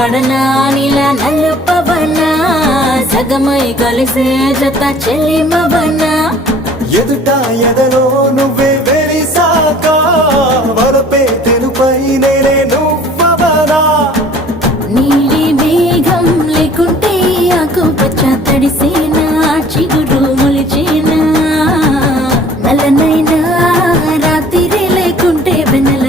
పడనా నీలా నల్లు పవనా సగమై కలిసే జత చెలిమవనా ఎదుట ఎదలో నువ్వే వెలిసాక వరపే